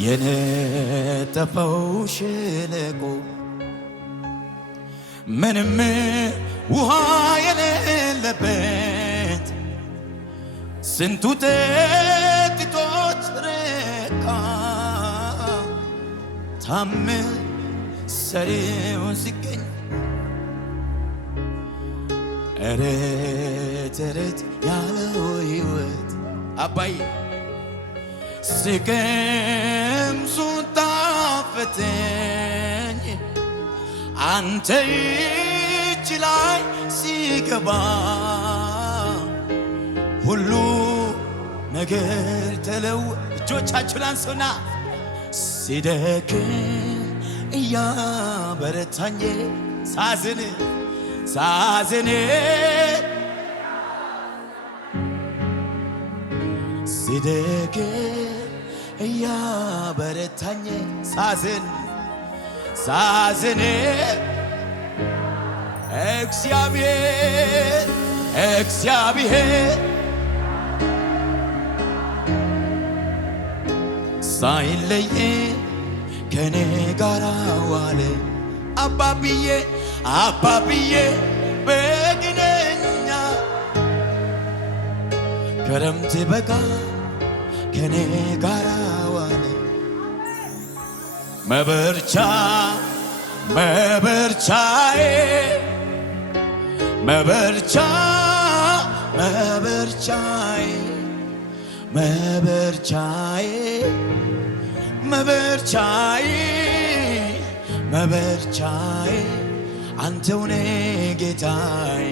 የነጠፈው ሸለቆ ምንም ውሃ የሌለበት ስንቱ ጠጥቶት ረካ ታምር ሰሪው ሲገኝ እረት ያለው ሕይወት አባዬ ስቀምሱት ጣፈጠኝ አንተ እጅ ላይ ሲገባ ሁሉ ነገር ተለወጠ። እጆቻችሁን አንሱና ሲደክም እያበረታኝ ሳዝን ሲደክም እያበረታኝ ሳዝን እግዚአብሔር ሳይለይ ከኔ ጋር ዋለ። አባብዬ በግነኛ ክረምት በጋ ከኔ ጋር ዋለ። መበርቻዬ አንተውኔ ጌታዬ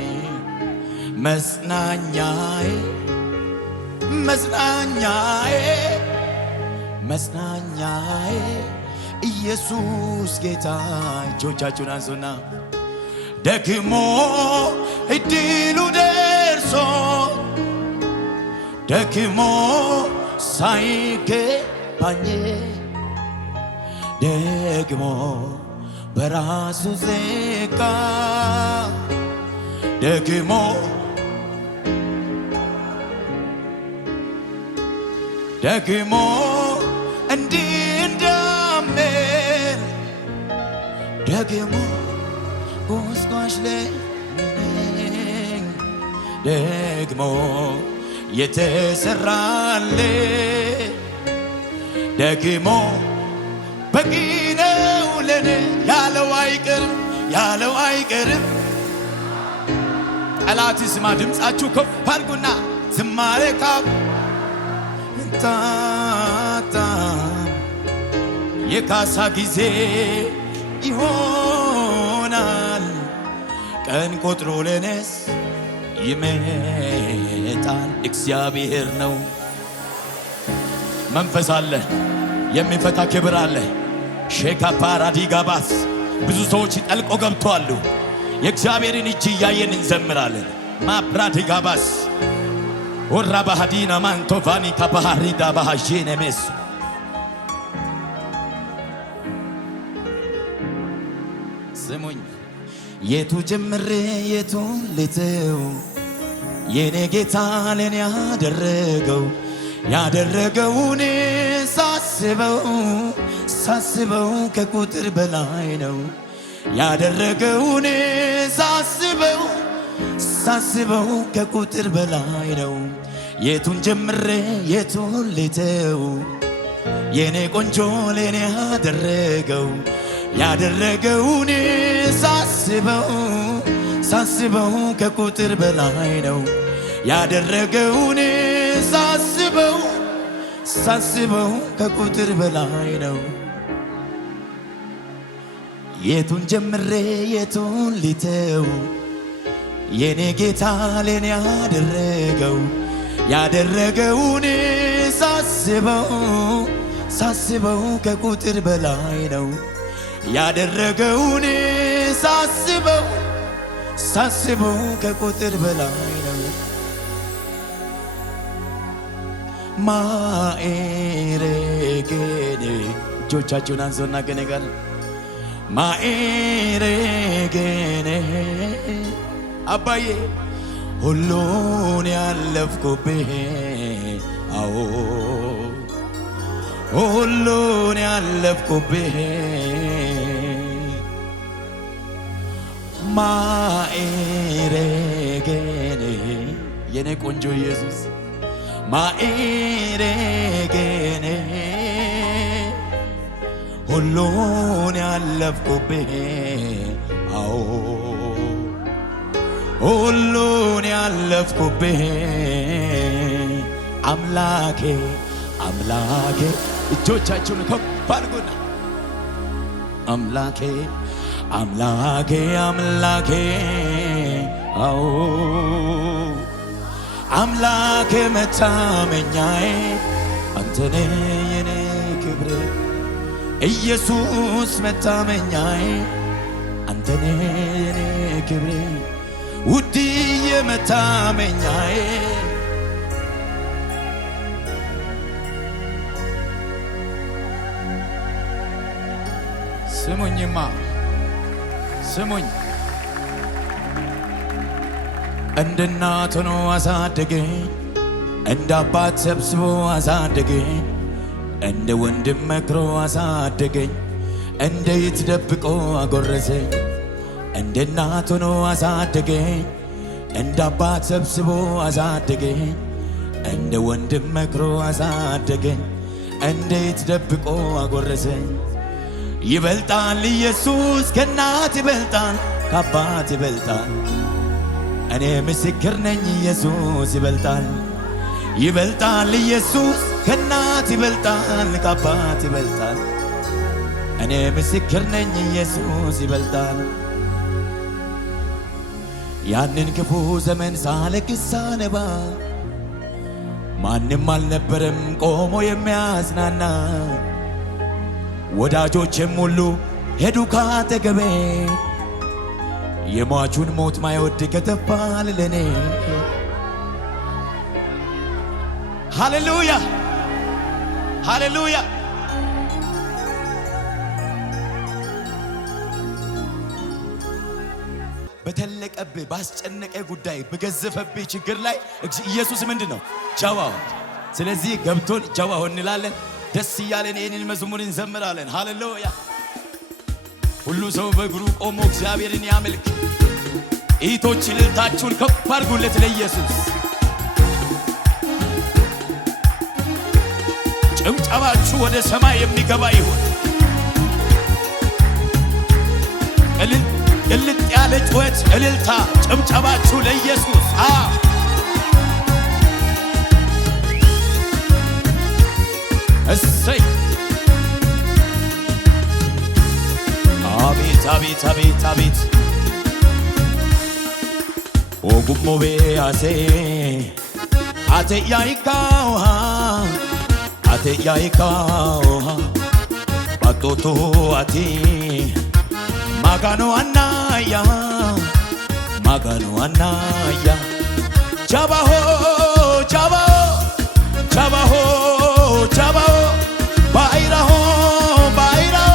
መጽናኛዬ ኢየሱስ ጌታዬ። እጆቻችሁን አንሱና ደግሞ እድሉ ደርሶ ደግሞ ሳይገባኝ ደግሞ በራሱ ዘጋ ደግሞ እንዲህ እንዳምን ደግሞ ጎስቋሽ ለነኝ ደግሞ የተሰራለ ደግሞ በቂ ነው ለኔ ያለው አይቀርም። ጠላት ይስማ። ድምፃችሁ ከፍ አድርጉና ዝማሬ ካብ ታታ የካሳ ጊዜ ይሆናል ቀን ቆጥሮ ለኔስ ይመጣል። እግዚአብሔር ነው። መንፈስ አለ፣ የሚፈታ ክብር አለ። ሼካ ፓራዲጋባስ ብዙ ሰዎች ጠልቆ ገብተዋል። የእግዚአብሔርን እጅ እያየን እንዘምራለን። ማፕራዲጋባስ ወራ ባህዲና ማንቶፋኒ ካባሃሪዳ ባሃጄነሜስ ስሙኝ። የቱ ጀምሬ የቱ ልተው የኔ ጌታ ለኔ ያደረገውን ሳስበው ከቁጥር በላይ ነው። ያደረገውን ሳስበው ከቁጥር በላይ ነው። የቱን ጀምሬ የቱን ልተው የኔ ቆንጆ ለኔ ያደረገውን ሳስበው ከቁጥር በላይ ነው። ያደረገውን ሳስበው ከቁጥር በላይ ነው። የቱን ጀምሬ የቱን ልተው የኔ ጌታ ለኔ ያደረገውን ሳስበው ከቁጥር በላይ ነው። ያደረገውን ሳስበው ከቁጥር በላይ ነው። ማኤሬጌኔ እጆቻችሁን አንሱና ከኔ ጋር ማኤሬጌኔ አባዬ ሁሉን ያለፍኩብህ አዎ ሁሉን ያለፍኩብህ ማዕረጌን የኔ ቆንጆ ኢየሱስ ማዕረጌን ሁሉን ያለፍኩብህ አዎ ሁሉን ያለፍኩብህ አምላኬ አምላኬ እጆቻችሁን ከፍ አድርጉና አምላኬ አምላኬ አምላኬ አዎ አምላኬ መታመኛዬ አንተነ የኔ ክብሬ ኢየሱስ መታመኛዬ አንተነ የኔ ክብሬ ውድዬ መታመኛዬ ስሙኝማ ስሙኝ እንደ እናት ሆኖ አሳደገኝ እንደ አባት ሰብስቦ አሳደገኝ እንደ ወንድም መክሮ አሳደገኝ እንደ እህት ደብቆ አጎረሰኝ እንደ እናት ሆኖ አሳደገኝ እንደ አባት ሰብስቦ አሳደገኝ እንደ ወንድም መክሮ አሳደገኝ እንደ እህት ደብቆ አጎረሰኝ ይበልጣል ኢየሱስ ከእናት ይበልጣል ከአባት ይበልጣል እኔ ምስክር ነኝ ኢየሱስ ይበልጣል ይበልጣል ኢየሱስ ከእናት ይበልጣል ከአባት ይበልጣል እኔ ምስክር ነኝ ኢየሱስ ይበልጣል ያንን ክፉ ዘመን ሳለቅስ ሳነባ ማንም አልነበረም ቆሞ የሚያጽናና ወዳጆቼም ሁሉ ሄዱ ካጠገቤ የሟቹን ሞት ማይወድ ከተፋል ለኔ ሃሌሉያ ሃሌሉያ በተለቀብህ ባስጨነቀ ጉዳይ በገዘፈብህ ችግር ላይ ኢየሱስ ምንድነው ጀዋው ስለዚህ ገብቶን ጀዋው እንላለን ደስ እያለን ይህንን መዝሙር እንዘምራለን ሃሌሉያ ሁሉ ሰው በእግሩ ቆሞ እግዚአብሔርን ያምልክ እህቶች እልልታችሁን ከፍ አድርጉለት ለኢየሱስ ጭብጨባችሁ ወደ ሰማይ የሚገባ ይሁን እልልጥ ያለ ጩኸት እልልታ ጭብጨባችሁ ለኢየሱስ እሰይ አቤት አቤት አቤት አቤት ኦጉሞ ቤያሴ አቴ ያይካው ባቶቶ አቲ ማጋኖ አናያ ቻባሆ ቻባሆ ቻባሆ ቻባሆ ባይራሆ ባይራሆ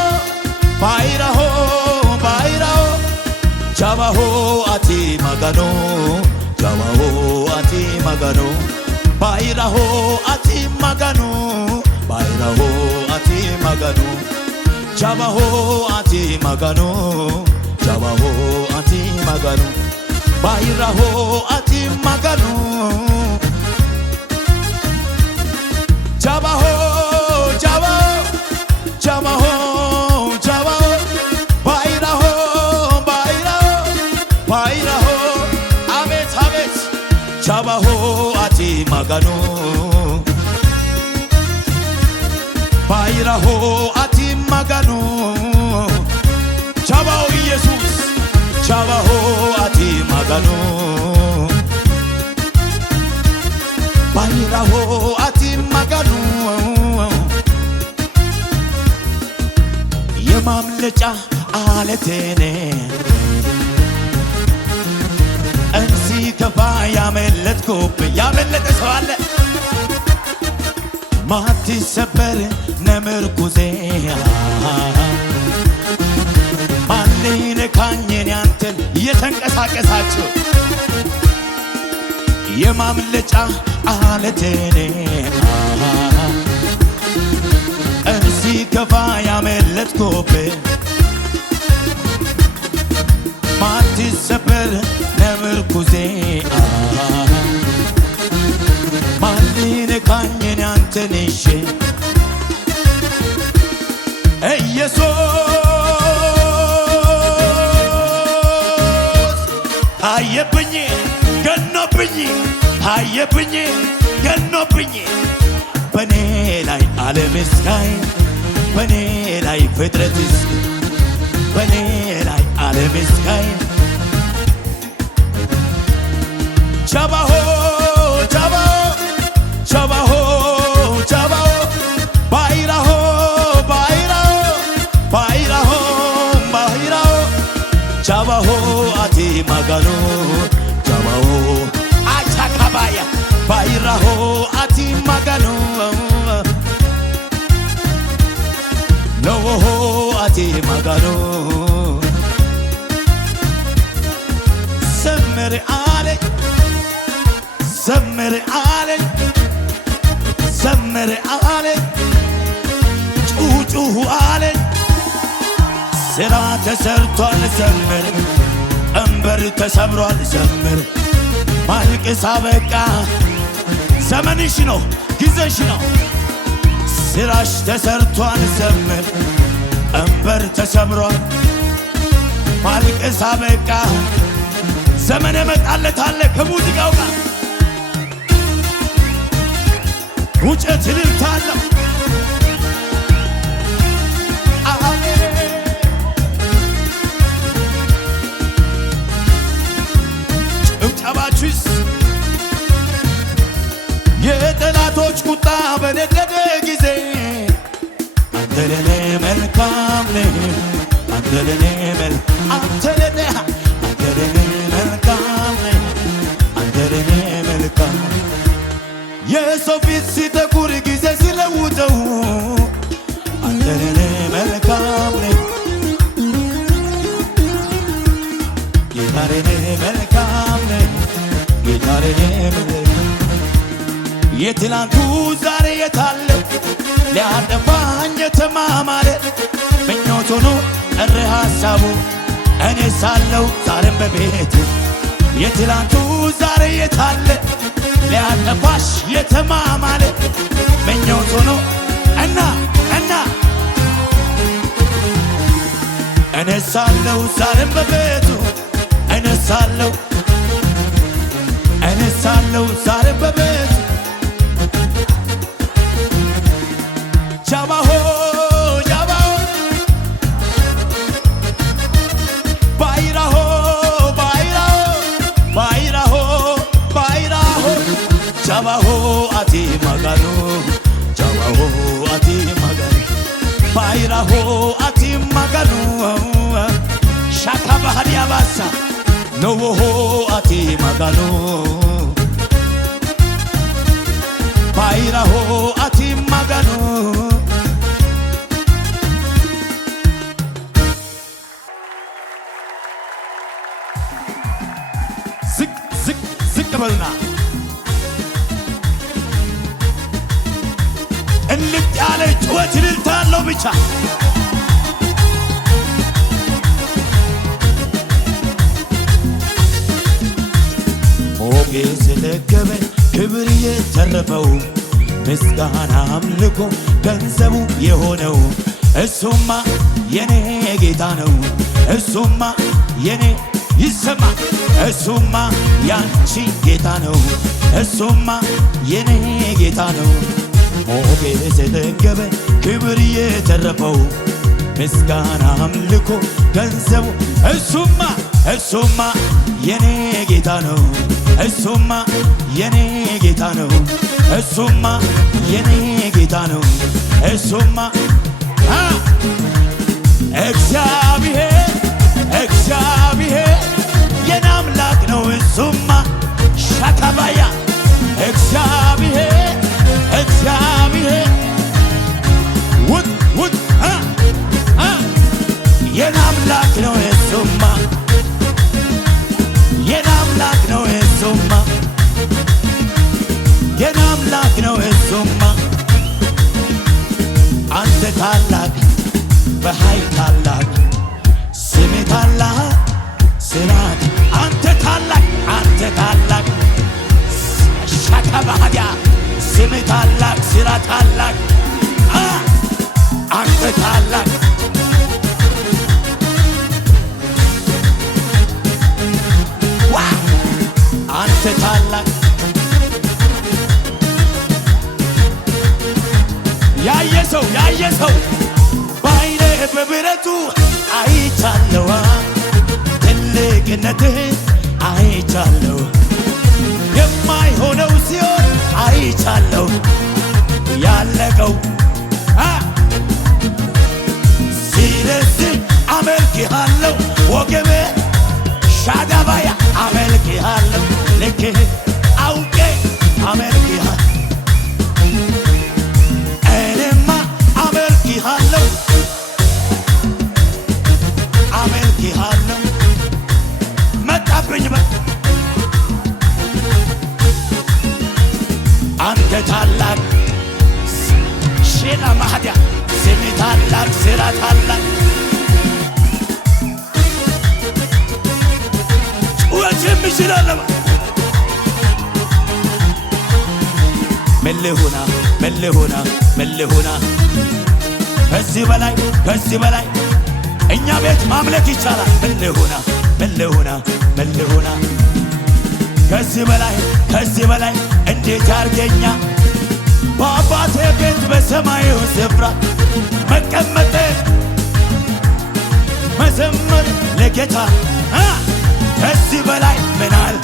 ባይራሆ ባይራሆ ቻባሆ አቲ ማጋኖ ቻባሆ አቲ ማጋኖ ባይራሆ አቲ ማጋኖ ባይራሆ አቲ ማጋኖ ቻባሆ አቲ ማጋኖ ቻባሆ አቲ ማጋኖ ባይራሆ አቲ ማጋኖ ቻባሆ ቻባሆ ቻባሆ ቻባሆ ባይራሆ ባይራሆ ባይራሆ አቤት አቤት ቻባሆ አቲ ማጋኖ ባይራሆ አቲ ማጋኖ ቻባሆ ኢየሱስ ቻባሆ አቲ ማጋኖ ባይራሆ አቲ ማጋኖ የማምለጫ አለቴኔ እንሲ ከፋ ያመለጥኩብህ ያመለጠ ሰው አለ ማትሰበር ነምርኩዜ ማንነካኝን ያንተን እየተንቀሳቀሳችሁ የማምለጫ አለቴኔ ስትገፋ ያመለጥኩብህ ማትሰበር ነምርኩዜ ማን ሊነካኝ አንተን ይዤ ኢየሱስ ታየብኝ ገኖብኝ ታየብኝ ገኖብኝ በኔ ላይ ዓለም እስካይ በኔ ላይ ፍጥረት እስካይ በኔ ላይ ዓለም እስካይ ቻባሆ ቻባሆ ቻባሆ ቻባሆ ባይራሆ ባይራሆ ባይራሆ ባይራሆ ቻባሆ አቲ ማጋኖ ቻባሆ አቻካባያ ባይራሆ አቲ ማጋኖ ኖሆ አቲ ማጋኖ ዘምር አለኝ ዘምር አለኝ ዘምር አለኝ ጩጩሁ አለኝ ስራ ተሰርቷል ዘምር ቀንበር ተሰብሯል ዘምር ማልቀስ አበቃ ዘመንሽ ነው ጊዜሽ ነው ስራሽ ተሰርቷል ዘምር ቀንበር ተሰብሯል ማልቀስ አበቃ ዘመን መጣለታለ ከሙዚቃው ጋር ውጨት ልልታለሁ ጭብጨባችሁስ የጠላቶች ቁጣ በነደደ ጊዜ አንተ ለኔ መልካም ነህ አንተ ለኔ አንተ ለኔ መልካም ነህ አንተ ለኔ መልካም የሰው ፊት ሲጠቁር ጊዜ ሲለውጠው አንተ ለኔ መልካም ነህ ጌታ ለኔ መልካም ነህ ጌታ ለኔ መልካም የትላንቱ ዛሬ የታለ ሊያጠፋኝ የተማማለ ምኞት ሆኖ ቀረ ሐሳቡ እኔ ሳለው ዛሬም በቤት የትላንቱ ዛሬ የታለ ሊያጠፋሽ የተማማለ ምኞት ሆኖ እና እኔ ሳለው ዛሬም በቤቱ እኔ ሳለው ዛሬም በቤቱ ቻባሆ ቻባሆ ባይራሆ ባይራሆ ባይራሆ ባይራሆ ቻባሆ አቲ ማጋኖ ቻባሆ አቲ ማጋኖ ባይራሆ አቲ ማጋኖ ሻካ ባህዲያ ባሳ ኖሆ አቲ ማጋኖ ባይራሆ አቲ ማጋኖ ዝቅ በሉና እንልቅ ያለ ጩኸት እልልታለሁ ብቻ ሞገስ የጠገበ ክብር የተረፈው ምስጋና አምልኮ ገንዘቡ የሆነው እሱማ የኔ ጌታ ነው እሱማ የኔ ይሰማ እሱማ ያንቺ ጌታ ነው እሱማ የኔ ጌታ ነው ሞገስ የጠገበ ክብር የተረፈው ምስጋና አምልኮ ገንዘቡ እሱማ የኔ ጌታ ነው እሱማ የኔ ጌታ ነው እሱማ የኔ ጌታ ነው እሱማ እግዚአብሔር የኔ አምላክ ነው እሱማ ሻካባያ እግዚአብሔር ውጥ የኔ አምላክ ነው እሱማ የኔ አምላክ ነው እሱማ የኔ አምላክ ነው እሱማ አንተ ታላቅ በኃይል ታላቅ ስሜ ታላቅ ስራት አንተ ታላቅ አንተ ታላቅ ሻካባዲያ ስሜ ታላቅ ስራ ታላቅ አንተ ታላቅ አንተ ታላቅ ያየ ሰው በዓይኔ በብረቱ አይቻለዋ ትልቅነትህ አይቻለሁ የማይሆነው ሲሆን አይቻለሁ ያለቀው ስለዚህ አመልክሃለሁ ወገቤ ሻዳባያ አመልክሃለሁ ልክ አውቄ አመልክሃለሁ እኔማ አመልክሃለሁ አመልክሃለሁ መጣብኝ አንተ ታላቅ ሼና ማህዲያ ስሜ ታላቅ ስራ ታላቅ ጩኸትም ይችላለማ መለሆና ከዚህ በላይ እኛ ቤት ማምለክ ይቻላል። መለሆና ከዚህ በላይ እንዴት ያርገኛ በአባቴ ቤት በሰማዩ ስፍራ መቀመጥ መዘመር ለጌታ ከዚህ በላይ ምናል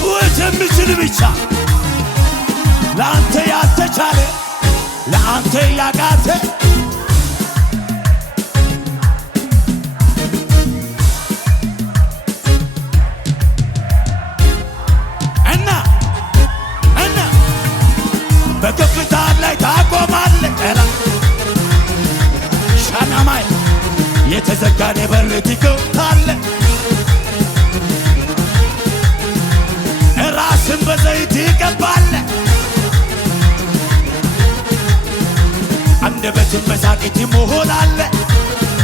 ጩኸት የሚችል ብቻ ለአንተ ያልተቻለ ለአንተ ያቃተ እና በከፍታ ላይ ታቆማለህ ሻናማይ የተዘጋን በር ትከፍታለህ ራስን በዘይት ይቀባለህ አንደበትን በሳቂት ትሞላለህ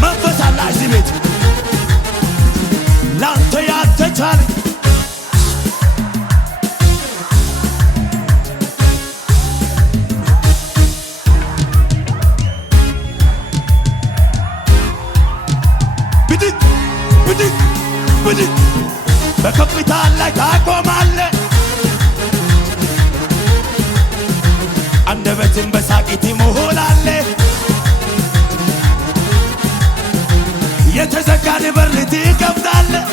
መንፈስ አለ እዚህ ቤት ላንተ ያልተቻለ ብድግ በከፍታ ላይ ታቆማለህ አንደበትን በሳቂት ትሞላለህ የተዘጋን በር ትከፍታለህ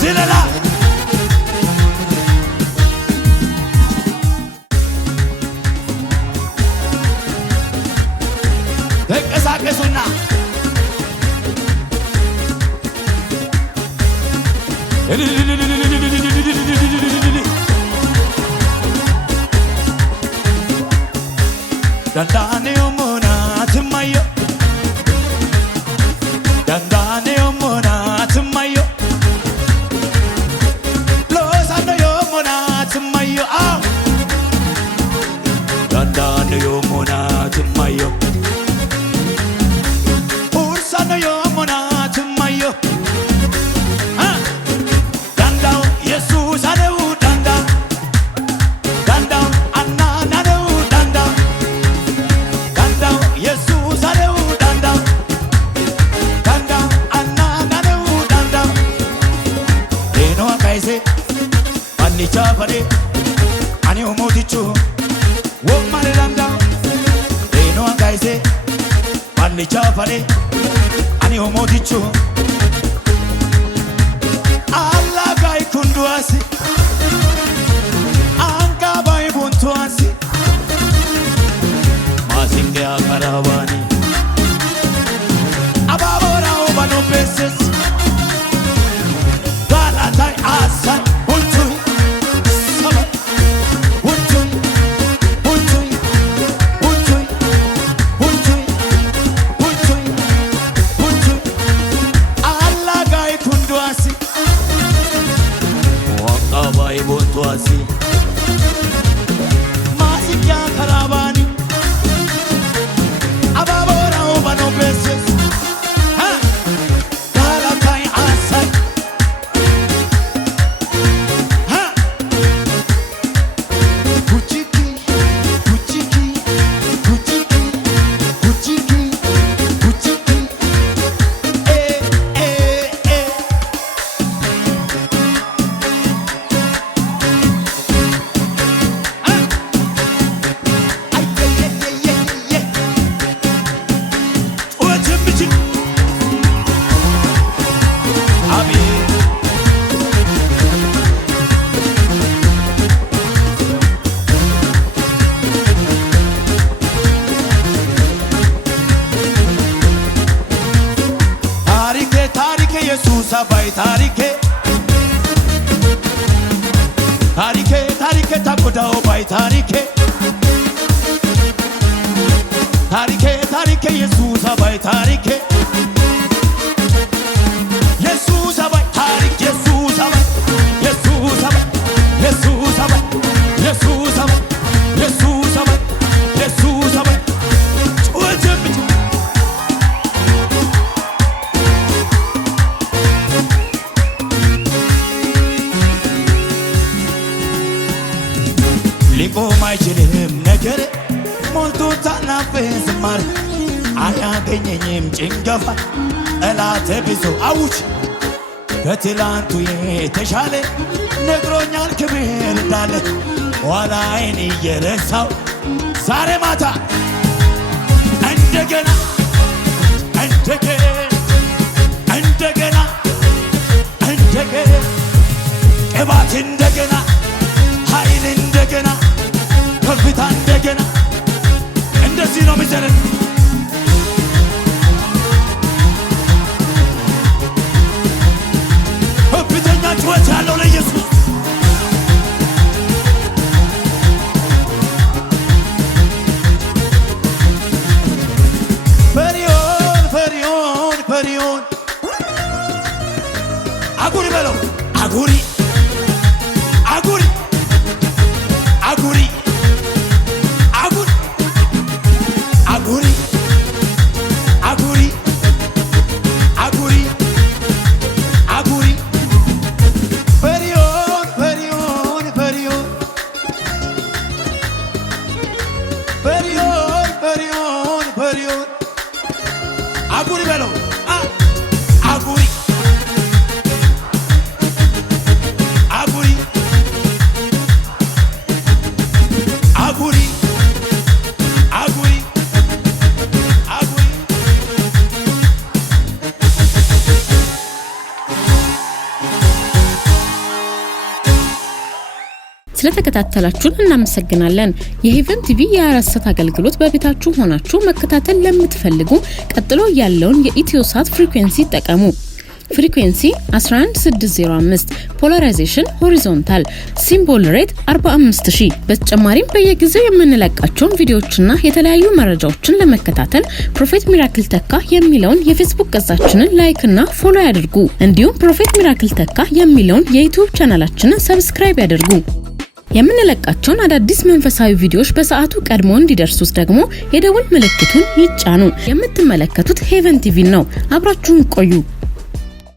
ስለላ ተንቀሳቀሱና Dandaaneo moonaatimayo Dandaaneo moonaatimayo Loosaaneo moonaatimayo Dandaaneo moonaatimayo Ursaaneo moonaatimayo Dandao Yesuus adeu dandao Dandao Anna adeu dandao Dandao Yesuus adeu dandao Dandao Anna adeu dandao Eno akaise Anni chafade Ani omotichu Womare dandao Eno akaise Anni chafade Ani omotichu Allah gai kunduasi Anka bai buntuasi Masinge akarawani Ababora obano peses Galatai asai Untui Sama Untui Untui Untui Untui Untui Untui Allah gai kunduasi Wakabai buntuasi ታሪኬ ታሪኬ ታቆዳው ባይ ታሪኬ ታሪኬ ታሪኬ ኢየሱስ አባይ ታሪኬ ኢየሱስ አባይ ታሪክ ኢየሱስ አባይ ኢየሱስ አባይ ኢየሱስ አባይ ኢየሱስ አባይ ኢየሱስ አባይ ኢየሱስ አባይ ጩኸትም ሊቆም አይችልም ነገር ሞልቶታል አፌን ዝማሬ አያገኘኝም ጭንገፋ ጠላቴ ብዙ አውጅ ከትላንቱ የተሻለ ነግሮኛል ክብር እንዳለ ኋላዬን እየረሳው ዛሬ ማታ እንደገና እንደገና እንደገና እንደገና ቅባት እንደገና ኃይል እንደገና ከፍታ እንደገና እንደዚህ ነው የሚዘረን ከፍተኛ ጩኸት ያለው ለኢየሱስ ፈሪዮን ፈሪዮን ፈሪዮን አጉሪ በለው አጉሪ አጉሪ አጉሪ አጉሪ አጉሪ አጉሪ አጉሪ ፈሪዮን ፈሪዮን ፈሪዮን ፈሪዮን ፈሪዮን ፈሪዮን አጉሪ በለው አጉሪ አጉሪ አጉሪ አጉሪ ስለተከታተላችሁን እናመሰግናለን። የሄቨን ቲቪ የ24 አገልግሎት በቤታችሁ ሆናችሁ መከታተል ለምትፈልጉ ቀጥሎ ያለውን የኢትዮሳት ፍሪኩዌንሲ ተጠቀሙ። ፍሪኩዌንሲ 11605 ፖላራይዜሽን ሆሪዞንታል ሲምቦል ሬት 45000። በተጨማሪም በየጊዜው የምንለቃቸውን ቪዲዮዎችና የተለያዩ መረጃዎችን ለመከታተል ፕሮፌት ሚራክል ተካ የሚለውን የፌስቡክ ገጻችንን ላይክ እና ፎሎ ያድርጉ። እንዲሁም ፕሮፌት ሚራክል ተካ የሚለውን የዩቲዩብ ቻናላችንን ሰብስክራይብ ያድርጉ። የምንለቃቸውን አዳዲስ መንፈሳዊ ቪዲዮዎች በሰዓቱ ቀድሞ እንዲደርሱት ደግሞ የደውል ምልክቱን ይጫኑ። የምትመለከቱት ሄቨን ቲቪ ነው። አብራችሁን ቆዩ።